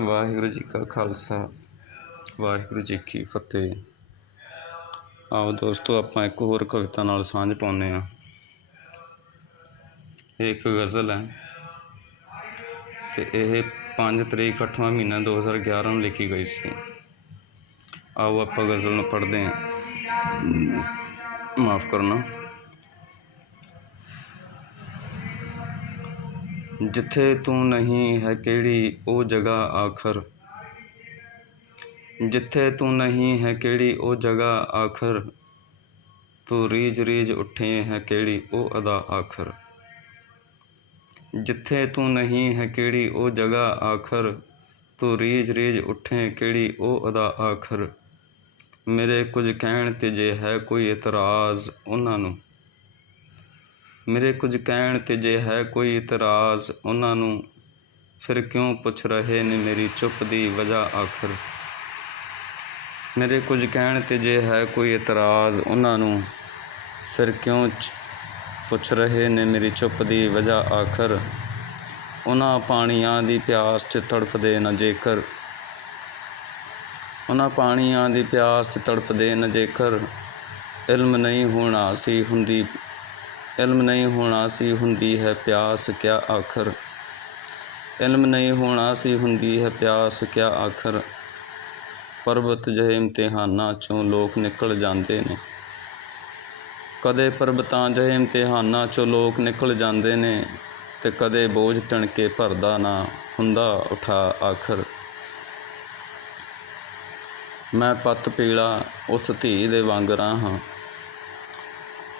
ਵਾਹਿਗੁਰੂ ਜੀ ਕਾ ਖਾਲਸਾ, ਵਾਹਿਗੁਰੂ ਜੀ ਕੀ ਫਤਿਹ। ਆਓ ਦੋਸਤੋ, ਆਪਾਂ ਇੱਕ ਹੋਰ ਕਵਿਤਾ ਨਾਲ ਸਾਂਝ ਪਾਉਂਦੇ ਹਾਂ। ਇਹ ਇੱਕ ਗਜ਼ਲ ਹੈ ਤੇ ਇਹ 5 ਤਰੀਕ 8ਵਾਂ ਮਹੀਨਾ 2011 ਨੂੰ ਲਿਖੀ ਗਈ ਸੀ। ਆਓ ਆਪਾਂ ਗਜ਼ਲ ਨੂੰ ਪੜ੍ਹਦੇ ਹਾਂ। ਮਾਫ ਕਰਨਾ। ਜਿੱਥੇ ਤੂੰ ਨਹੀਂ ਹੈ ਕਿਹੜੀ, ਉਹ ਜਗ੍ਹਾ ਆਖਰ। ਜਿੱਥੇ ਤੂੰ ਨਹੀਂ ਹੈ ਕਿਹੜੀ, ਉਹ ਜਗ੍ਹਾ ਆਖਰ। ਤੂੰ ਰੀਜ ਰੀਜ ਉੱਠੇ ਹੈ ਕਿਹੜੀ, ਉਹ ਅਦਾ ਆਖਰ। ਜਿੱਥੇ ਤੂੰ ਨਹੀਂ ਹੈ ਕਿਹੜੀ, ਉਹ ਜਗ੍ਹਾ ਆਖਰ। ਤੂੰ ਰੀਜ ਰੀਜ ਉੱਠੇ ਕਿਹੜੀ, ਉਹ ਅਦਾ ਆਖਰ। ਮੇਰੇ ਕੁਝ ਕਹਿਣ ਤੇ ਜੇ ਹੈ ਕੋਈ ਇਤਰਾਜ਼ ਉਹਨਾਂ ਨੂੰ। ਮੇਰੇ ਕੁਝ ਕਹਿਣ ਤੇ ਜੇ ਹੈ ਕੋਈ ਇਤਰਾਜ਼, ਉਹਨਾਂ ਨੂੰ ਫਿਰ ਕਿਉਂ ਪੁੱਛ ਰਹੇ ਨੇ ਮੇਰੀ ਚੁੱਪ ਦੀ ਵਜ੍ਹਾ ਆਖਰ? ਮੇਰੇ ਕੁਝ ਕਹਿਣ ਤੇ ਜੇ ਹੈ ਕੋਈ ਇਤਰਾਜ਼, ਉਹਨਾਂ ਨੂੰ ਫਿਰ ਕਿਉਂ ਪੁੱਛ ਰਹੇ ਨੇ ਮੇਰੀ ਚੁੱਪ ਦੀ ਵਜ੍ਹਾ ਆਖਰ? ਉਹਨਾਂ ਪਾਣੀਆਂ ਦੀ ਪਿਆਸ 'ਚ ਤੜਫਦੇ ਨਾ ਜੇਕਰ। ਉਹਨਾਂ ਪਾਣੀਆਂ ਦੀ ਪਿਆਸ 'ਚ ਤੜਫਦੇ ਨਾ ਜੇਕਰ। ਇਲਮ ਨਹੀਂ ਹੋਣਾ ਸੀ ਹੁੰਦੀ ਇਲਮ ਨਹੀਂ ਹੋਣਾ ਸੀ ਹੁੰਦੀ ਹੈ ਪਿਆਸ, ਕਿਆ ਆਖਰ? ਇਲਮ ਨਹੀਂ ਹੋਣਾ ਸੀ ਹੁੰਦੀ ਹੈ ਪਿਆਸ, ਕਿਆ ਆਖਰ? ਪਰਬਤ ਜਿਹੇ ਇਮਤਿਹਾਨਾਂ ਚੋਂ ਲੋਕ ਨਿਕਲ ਜਾਂਦੇ ਨੇ। ਕਦੇ ਪਰਬਤਾਂ ਜਿਹੇ ਇਮਤਿਹਾਨਾਂ ਚੋਂ ਲੋਕ ਨਿਕਲ ਜਾਂਦੇ ਨੇ ਤੇ ਕਦੇ ਬੋਝ ਤਣ ਕੇ ਭਰਦਾ ਨਾ ਹੁੰਦਾ ਉਠਾ ਆਖਰ। ਮੈਂ ਪੱਤ ਪੀਲਾ ਉਸ ਧੀ ਦੇ ਵਾਂਗ ਹਾਂ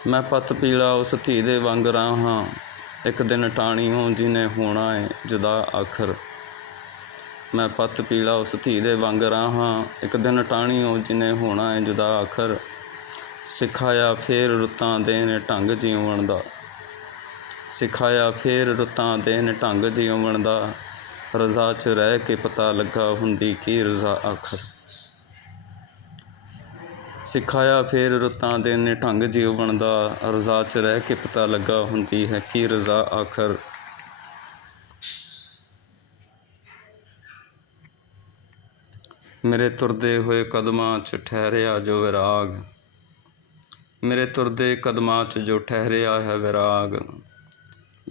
ਮੈਂ ਪੱਤ ਪੀਲਾ ਉਸ ਧੀ ਦੇ ਵਾਂਗ ਹਾਂ ਇੱਕ ਦਿਨ ਟਾਣੀਓ ਜਿਹਨੇ ਹੋਣਾ ਏ ਜੁਦਾ ਆਖਰ। ਮੈਂ ਪੱਤ ਪੀਲਾ ਉਸ ਧੀ ਦੇ ਵਾਂਗ ਹਾਂ ਇੱਕ ਦਿਨ ਟਾਣੀਓ ਜਿਹਨੇ ਹੋਣਾ ਏ ਜੁਦਾ ਆਖਰ। ਸਿਖਾਇਆ ਫੇਰ ਰੁੱਤਾਂ ਦੇ ਨੇ ਢੰਗ ਜਿਉਣ ਦਾ। ਸਿਖਾਇਆ ਫੇਰ ਰੁੱਤਾਂ ਦੇ ਨੇ ਢੰਗ ਜਿਉਣ ਦਾ। ਰਜ਼ਾ 'ਚ ਰਹਿ ਕੇ ਪਤਾ ਲੱਗਾ ਹੁੰਦੀ ਕੀ ਰਜ਼ਾ ਆਖਰ। ਸਿਖਾਇਆ, ਫਿਰ ਰੁੱਤਾਂ ਦੇ ਨੇ ਢੰਗ ਜੀਵਨ ਦਾ ਰਜ਼ਾ 'ਚ ਰਹਿ ਕੇ ਪਤਾ ਲੱਗਾ ਹੁੰਦੀ ਹੈ ਕੀ ਰਜ਼ਾ ਆਖਰ। ਮੇਰੇ ਤੁਰਦੇ ਹੋਏ ਕਦਮਾਂ 'ਚ ਠਹਿਰਿਆ ਜੋ ਵਿਰਾਗ। ਮੇਰੇ ਤੁਰਦੇ ਕਦਮਾਂ 'ਚ ਜੋ ਠਹਿਰਿਆ ਹੈ ਵਿਰਾਗ।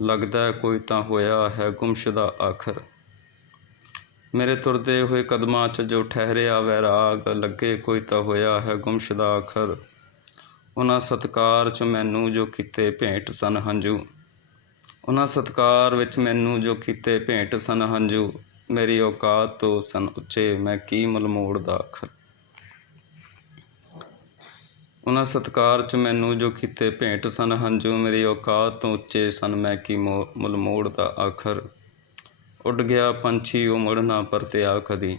ਲੱਗਦਾ ਕੋਈ ਤਾਂ ਹੋਇਆ ਹੈ ਗੁੰਮਸ਼ੁਦਾ ਆਖਰ। ਮੇਰੇ ਤੁਰਦੇ ਹੋਏ ਕਦਮਾਂ 'ਚ ਜੋ ਠਹਿਰਿਆ ਵੈਰਾਗ ਲੱਗੇ ਕੋਈ ਤਾਂ ਹੋਇਆ ਹੈ ਗੁੰਮਸ਼ੁਦਾ ਆਖਰ। ਉਹਨਾਂ ਸਤਕਾਰ 'ਚ ਮੈਨੂੰ ਜੋ ਕੀਤੇ ਭੇਂਟ ਸਨ ਹੰਝੂ। ਉਹਨਾਂ ਸਤਕਾਰ ਵਿੱਚ ਮੈਨੂੰ ਜੋ ਕੀਤੇ ਭੇਂਟ ਸਨ ਹੰਝੂ। ਮੇਰੀ ਔਕਾਤ ਤੋਂ ਸਨ ਉੱਚੇ, ਮੈਂ ਕੀ ਮਲਮੋੜ ਦਾ ਆਖਰ। ਉਹਨਾਂ ਸਤਕਾਰ 'ਚ ਮੈਨੂੰ ਜੋ ਕੀਤੇ ਭੇਂਟ ਸਨ ਹੰਝੂ। ਮੇਰੀ ਔਕਾਤ ਤੋਂ ਉੱਚੇ ਸਨ, ਮੈਂ ਕੀ ਮੋ- ਮੁੱਲ ਮੋੜਦਾ ਆਖਰ। ਉੱਡ ਗਿਆ ਪੰਛੀ ਉਹ ਮੁੜ ਨਾ ਪਰਤਿਆ ਕਦੀ।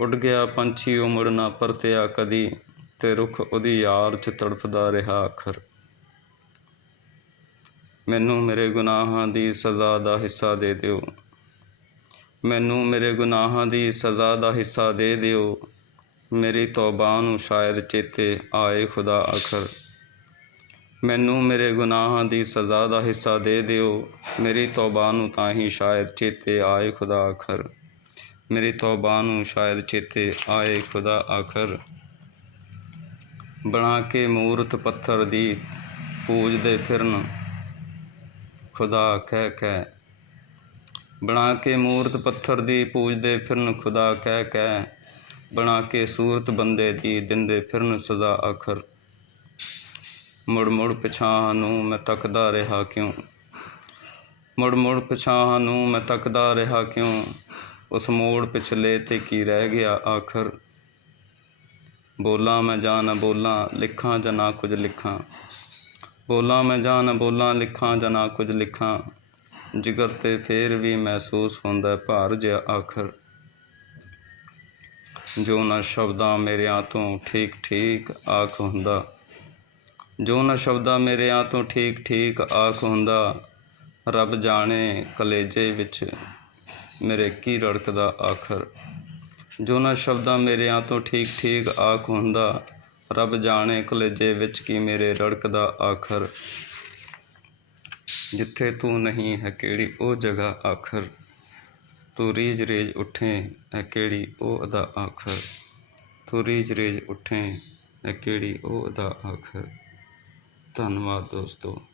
ਉੱਡ ਗਿਆ ਪੰਛੀ ਉਹ ਮੁੜ ਨਾ ਪਰਤਿਆ ਕਦੀ ਤੇ ਰੁੱਖ ਉਹਦੀ ਯਾਰ 'ਚ ਤੜਫਦਾ ਰਿਹਾ ਆਖਰ। ਮੈਨੂੰ ਮੇਰੇ ਗੁਨਾਹਾਂ ਦੀ ਸਜ਼ਾ ਦਾ ਹਿੱਸਾ ਦੇ ਦਿਓ। ਮੈਨੂੰ ਮੇਰੇ ਗੁਨਾਹਾਂ ਦੀ ਸਜ਼ਾ ਦਾ ਹਿੱਸਾ ਦੇ ਦਿਓ। ਮੇਰੀ ਤੌਬਾ ਨੂੰ ਸ਼ਾਇਦ ਚੇਤੇ ਆਏ ਖੁਦਾ ਆਖਰ। ਮੈਨੂੰ ਮੇਰੇ ਗੁਨਾਹਾਂ ਦੀ ਸਜ਼ਾ ਦਾ ਹਿੱਸਾ ਦੇ ਦਿਓ। ਮੇਰੀ ਤੌਬਾ ਨੂੰ ਤਾਂ ਹੀ ਸ਼ਾਇਦ ਚੇਤੇ ਆਏ ਖੁਦਾ ਆਖਰ। ਮੇਰੀ ਤੌਬਾ ਨੂੰ ਸ਼ਾਇਦ ਚੇਤੇ ਆਏ ਖੁਦਾ ਆਖਰ। ਬਣਾ ਕੇ ਮੂਰਤ ਪੱਥਰ ਦੀ ਪੂਜਦੇ ਫਿਰਨ। ਖੁਦਾ ਕਹਿ ਕਹਿ। ਬਣਾ ਕੇ ਮੂਰਤ ਪੱਥਰ ਦੀ ਪੂਜਦੇ ਫਿਰਨ। ਖੁਦਾ ਕਹਿ ਕਹਿ। ਬਣਾ ਕੇ ਸੂਰਤ ਬੰਦੇ ਦੀ ਦਿੰਦੇ ਫਿਰਨ। ਸਜ਼ਾ ਆਖਰ। ਮੁੜ ਮੁੜ ਪਿਛਾਂਹ ਨੂੰ ਮੈਂ ਤੱਕਦਾ ਰਿਹਾ ਕਿਉਂ? ਮੁੜ ਮੁੜ ਪਿਛਾਂਹ ਨੂੰ ਮੈਂ ਤੱਕਦਾ ਰਿਹਾ ਕਿਉਂ? ਉਸ ਮੋੜ ਪਿਛਲੇ ਤੇ ਕੀ ਰਹਿ ਗਿਆ ਆਖਰ? ਬੋਲਾਂ ਮੈਂ ਜਾਂ ਨਾ ਬੋਲਾਂ, ਲਿਖਾਂ ਜਾਂ ਨਾ ਕੁਝ ਲਿਖਾਂ? ਬੋਲਾਂ ਮੈਂ ਜਾਂ ਨਾ ਬੋਲਾਂ, ਲਿਖਾਂ ਜਾਂ ਨਾ ਕੁਝ ਲਿਖਾਂ? ਜਿਗਰ ਤੇ ਫੇਰ ਵੀ ਮਹਿਸੂਸ ਹੁੰਦਾ ਭਾਰ ਜਿਹਾ ਆਖਰ? ਜੋ ਨਾ ਸ਼ਬਦਾਂ ਮੇਰਿਆਂ ਤੋਂ ਠੀਕ ਠੀਕ ਆਖ ਹੁੰਦਾ ਜੋ ਨਾ ਸ਼ਬਦਾਂ ਮੇਰਿਆਂ ਤੋਂ ਠੀਕ ਠੀਕ ਆਖ ਹੁੰਦਾ, ਰੱਬ ਜਾਣੇ ਕਲੇਜੇ ਵਿੱਚ ਮੇਰੇ ਕੀ ਰੜਕਦਾ ਆਖਰ। ਜੋ ਨਾ ਸ਼ਬਦਾਂ ਮੇਰਿਆਂ ਤੋਂ ਠੀਕ ਠੀਕ ਆਖ ਹੁੰਦਾ, ਰੱਬ ਜਾਣੇ ਕਲੇਜੇ ਵਿੱਚ ਕੀ ਮੇਰੇ ਰੜਕਦਾ ਆਖਰ। ਜਿੱਥੇ ਤੂੰ ਨਹੀਂ ਹੈ ਕਿਹੜੀ, ਉਹ ਜਗ੍ਹਾ ਆਖਰ। ਤੂੰ ਰੀਝ ਰੀਝ ਉੱਠੇ ਹੈ ਕਿਹੜੀ, ਉਹ ਅਦਾ ਆਖਰ। ਤੂੰ ਰੀਝ ਰੀਝ ਉੱਠੇ ਐ ਕਿਹੜੀ, ਉਹ ਅਦਾ ਆਖਰ। ਧੰਨਵਾਦ ਦੋਸਤੋ।